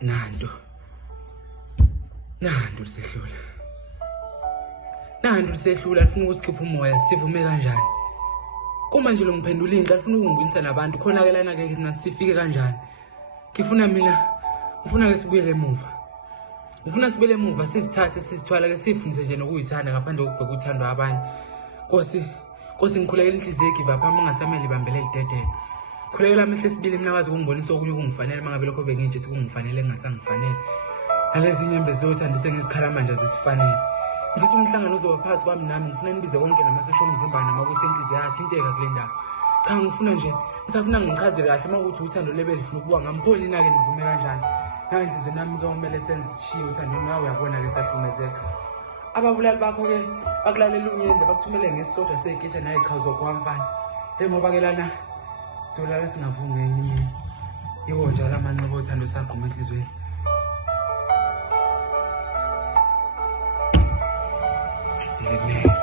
Nanto lisehlula. Nanto lisehlula lifuna ukusikhipha umoya sivume kanjani. Kuma nje lo ngiphendula into lifuna ukungibinisa nabantu khona ke lana ke thina sifike kanjani. Ngifuna ke sibuyele emuva. Ngifuna sibuyele emuva sizithathe sizithwala ke sifundise nje nokuyithanda ngaphandle kokubheka uthando abanye. Nkosi ngikhulekela inhliziyo give up angasamele ibambele lidedele. Khulekela amehlo esibili mina wazi ukungibonisa okunye okungifanele mangabe lokho benginje ethi kungifanele engasangifanele. Nalezi inyembe zothandise ngizikhala manje zisifanele. Ngifisa umhlangano uzoba phakathi kwami nami ngifuna nibize konke namasosha omzimba namabutho enhliziyo yathinteka kule ndawo. Cha ngifuna nje ngisafuna ngichazele kahle makuthi uthando lebe lifuna ukubuka ngampholi nake nivume kanjani. Na inhliziyo nami ke kumele senze sishiye uthando nawe uyabona ke sahlumezeka. Ababulali bakho ke bakulalela unyende bakuthumele ngesisodwa segitsha naye cha uzokwamfana. Ngoba ke lana solala singavunga enye imini. Yiwo njalo amanqobo othando saqhuma enhlizweni. See you, man.